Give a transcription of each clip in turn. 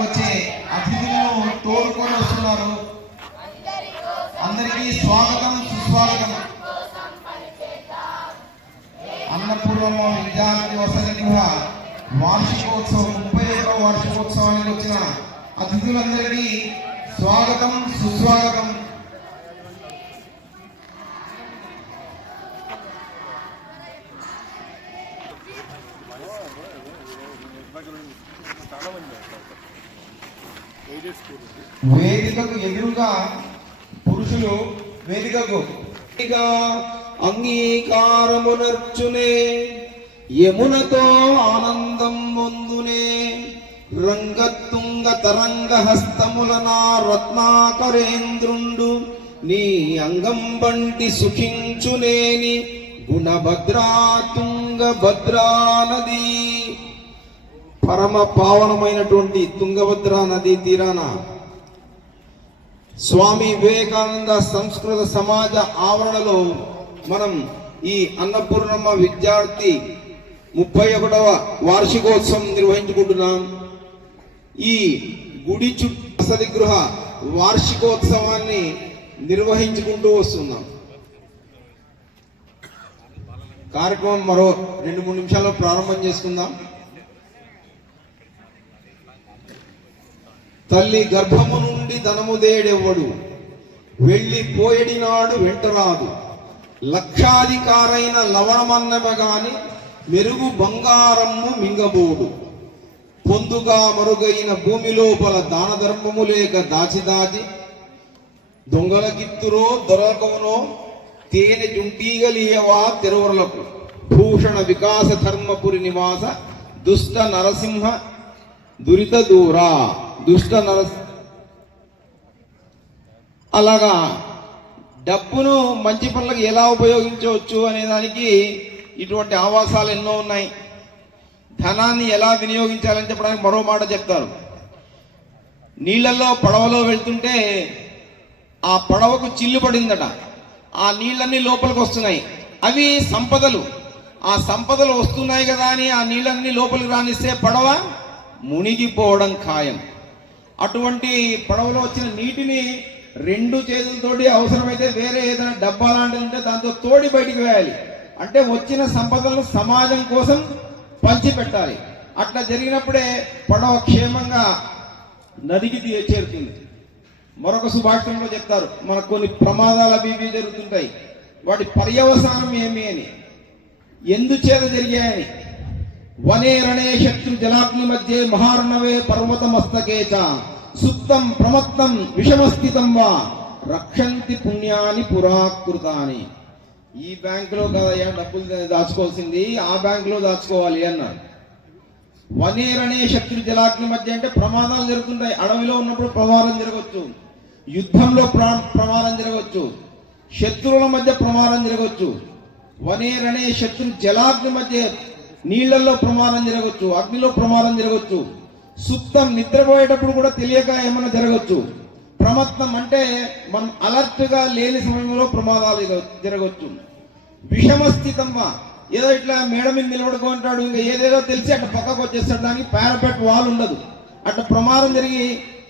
వచ్చే అతిథులను తోడుకొని వస్తున్నారు. అందరికీ స్వాగతం సుస్వాగతం. అన్నపూర్ణమ విద్యార్థి వసతి గృహ వార్షికోత్సవం ముప్పై ఒకటో వార్షికోత్సవానికి వచ్చిన అతిథులందరికీ స్వాగతం సుస్వాగతం. వేదికకు ఎదురుగా పురుషులు వేదికకు. వేదిక అంగీకారమునర్చునే యమునతో ఆనందం పొందునే రంగతుంగ తరంగ హస్తములనా రత్నాకరేంద్రుండు నీ అంగం బంటి సుఖించునేని గుణభద్రాతుంగ భద్రా నది పరమ పావనమైనటువంటి తుంగభద్ర నదీ తీరాన స్వామి వివేకానంద సంస్కృత సమాజ ఆవరణలో మనం ఈ అన్నపూర్ణమ్మ విద్యార్థి ముప్పై ఒకటవ వార్షికోత్సవం నిర్వహించుకుంటున్నాం. ఈ గుడి చుట్టూ వసతి గృహ వార్షికోత్సవాన్ని నిర్వహించుకుంటూ వస్తున్నాం. కార్యక్రమం మరో రెండు మూడు నిమిషాల్లో ప్రారంభం చేసుకుందాం. తల్లి గర్భము నుండి ధనముదేడెవ్వడు వెళ్ళి పోయడినాడు వెంటరాదు. లక్షాధికారైన లవణమన్నమ గాని మెరుగు బంగారమ్ము మింగబోడు. పొందుగా మరుగైన భూమి లోపల దాన ధర్మము లేక దాచి దాచి దొంగల గిత్తురో దొరకవునో తేనె జుంటీగలియవా తెరవరలకు. భూషణ వికాస ధర్మపురి నివాస దుష్ట నరసింహ దురిత దూరా. దుష్ట నరస్ అలాగా డబ్బును మంచి పనులకు ఎలా ఉపయోగించవచ్చు అనే దానికి ఇటువంటి ఆవాసాలు ఎన్నో ఉన్నాయి. ధనాన్ని ఎలా వినియోగించాలని చెప్పడానికి మరో మాట చెప్తారు. నీళ్ళల్లో పడవలో వెళ్తుంటే ఆ పడవకు చిల్లు పడిందట. ఆ నీళ్ళన్నీ లోపలికి వస్తున్నాయి. అవి సంపదలు. ఆ సంపదలు వస్తున్నాయి కదా అని ఆ నీళ్ళన్నీ లోపలికి రానిస్తే పడవ మునిగిపోవడం ఖాయం. అటువంటి పడవలో వచ్చిన నీటిని రెండు చేతులతోటి అవసరమైతే వేరే ఏదైనా డబ్బా లాంటిది ఉంటే దాంతో తోడి బయటికి వేయాలి. అంటే వచ్చిన సంపదలను సమాజం కోసం పంచిపెట్టాలి. అట్లా జరిగినప్పుడే పడవ క్షేమంగా నదికి చేరుతుంది. మరొక సుభాషితంలో చెప్తారు. మనకు కొన్ని ప్రమాదాలు అవి ఇవి జరుగుతుంటాయి. వాటి పర్యవసానం ఏమి అని? ఎందుచేత జరిగాయని? వనే రణే శత్రు జలాగ్ని మధ్య మహార్ణవే పర్వతమస్తకే చ. సుప్తం ప్రమత్తం విషమస్థితం వా. రక్షంతి పుణ్యాని పురాకృతాని. ఈ బ్యాంకులో కదయ్యా డబ్బులు దాచుకోవాల్సింది ఆ బ్యాంకులో దాచుకోవాలి అన్నారు. వనేరనే శత్రు జలాగ్ని మధ్య అంటే ప్రమాదాలు జరుగుతుంటాయి. అడవిలో ఉన్నప్పుడు ప్రమాదం జరగవచ్చు యుద్ధంలో ప్రా- ప్రమాదం జరగవచ్చు శత్రువుల మధ్య ప్రమాదం జరగవచ్చు వనేరనే శత్రు జలాగ్ని మధ్య నీళ్ళలో ప్రమాదం జరగవచ్చు అగ్నిలో ప్రమాదం జరగవచ్చు సుప్తం నిద్రపోయేటప్పుడు కూడా తెలియక ఏమైనా జరగవచ్చు ప్రమత్తం అంటే మనం అలర్ట్గా లేని సమయంలో ప్రమాదాలు జరగవచ్చు విషమస్థితంగా ఏదో ఇట్లా మేడ మీద నిలబడుకుంటాడు ఇంకా ఏదేదో తెలిసి అట్లా పక్కకు వచ్చేస్తాడు దానికి పారాపెట్ వాల్ ఉండదు. అట్లా ప్రమాదం జరిగి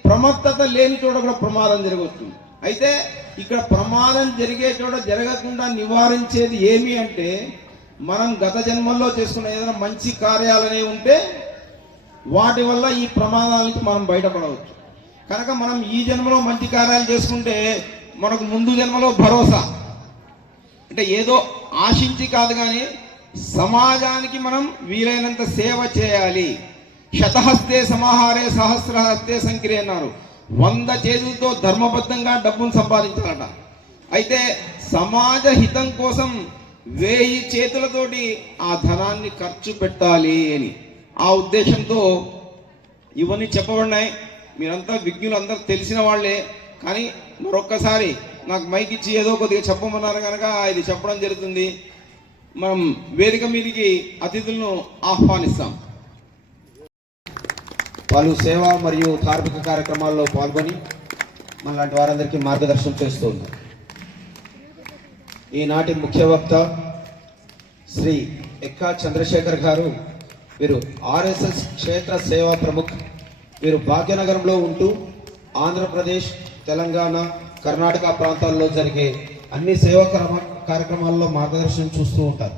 ప్రమత్తత లేని చోట కూడా ప్రమాదం జరగవచ్చు అయితే ఇక్కడ ప్రమాదం జరిగే చోట జరగకుండా నివారించేది ఏమి అంటే మనం గత జన్మల్లో చేసుకున్న ఏదైనా మంచి కార్యాలనే ఉంటే వాటి వల్ల ఈ ప్రమాదాల నుంచి మనం బయటపడవచ్చు. కనుక మనం ఈ జన్మలో మంచి కార్యాలు చేసుకుంటే మనకు ముందు జన్మలో భరోసా. అంటే ఏదో ఆశించి కాదు కానీ సమాజానికి మనం వీలైనంత సేవ చేయాలి. శతహస్తే సమాహారే సహస్రహస్తే సంక్రియ అన్నారు. వంద చేతులతో ధర్మబద్ధంగా డబ్బును సంపాదించాలట. అయితే సమాజ హితం కోసం వేయి చేతులతోటి ఆ ధనాన్ని ఖర్చు పెట్టాలి అని. ఆ ఉద్దేశంతో ఇవన్నీ చెప్పబడినాయి. మీరంతా విజ్ఞులు అందరూ తెలిసిన వాళ్ళే. కానీ మరొక్కసారి నాకు మైక్ ఇచ్చి ఏదో కొద్దిగా చెప్పమన్నారు కనుక ఇది చెప్పడం జరుగుతుంది. మనం వేదిక మీదకి అతిథులను ఆహ్వానిస్తాం. వాళ్ళు సేవ మరియు కార్మిక కార్యక్రమాల్లో పాల్గొని మనలాంటి వారందరికీ మార్గదర్శనం చేస్తూ ఉన్నారు. ఈనాటి ముఖ్య వక్త శ్రీ ఎక్కా చంద్రశేఖర్ గారు వీరు ఆర్ఎస్ఎస్ క్షేత్ర సేవా ప్రముఖ్ వీరు భాగ్యనగరంలో ఉంటూ ఆంధ్రప్రదేశ్ తెలంగాణ కర్ణాటక ప్రాంతాల్లో జరిగే అన్ని సేవా క్రమ కార్యక్రమాల్లో మార్గదర్శనం చూస్తూ ఉంటారు.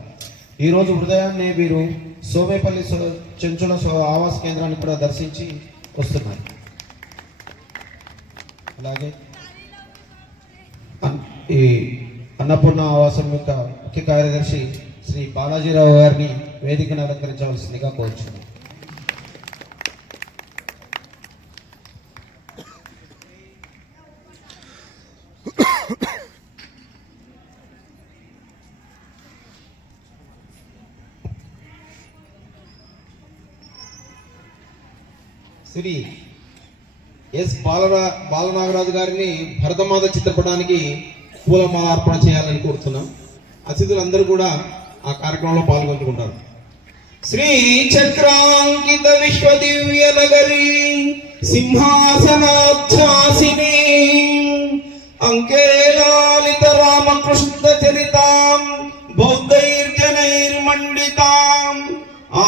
ఈరోజు ఉదయాన్నే వీరు సోమేపల్లి సో- చెంచుల ఆవాస కేంద్రాన్ని కూడా దర్శించి వస్తున్నారు. అలాగే ఈ అన్నపూర్ణ ఆవాసం యొక్క ముఖ్య కార్యదర్శి శ్రీ బాలాజీరావు గారిని వేదికను అలంకరించవలసిందిగా కోరుచున్నాను. శ్రీ ఎస్ బాలరా బాలనాగరాజు గారిని భరతమాత చిత్రపటానికి పూలమాల అర్పణ చేయాలని కోరుతున్నాం. అతిథులందరూ కూడా ఆ కార్యక్రమంలో పాల్గొంటుకుంటారు. శ్రీ చక్రాంకిత విశ్వ దివ్య నగరి సింహాసనాధ్యాసిని అంకేలాలిత రామకృష్ణ చరితాం బౌద్ధైర్జనైర్మండితాం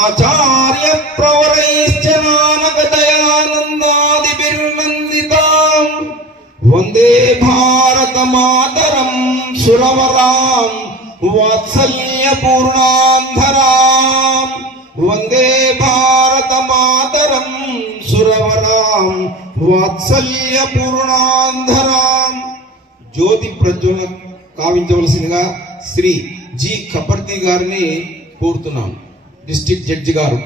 ఆచార సురవరాం వాత్సల్య వందే భారత మాతరం సురవరాం జ్యోతి ప్రజ్వలన కావించవలసిందిగా శ్రీ జి కపర్తి గారిని కోరుతున్నాను. డిస్ట్రిక్ట్ జడ్జి గారు.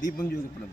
దీపం చూపించడం.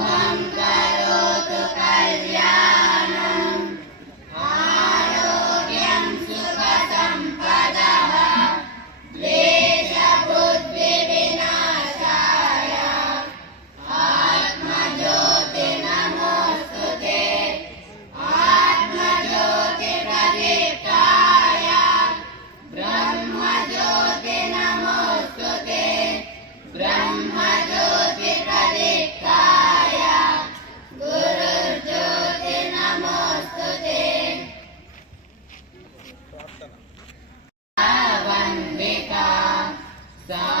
Thou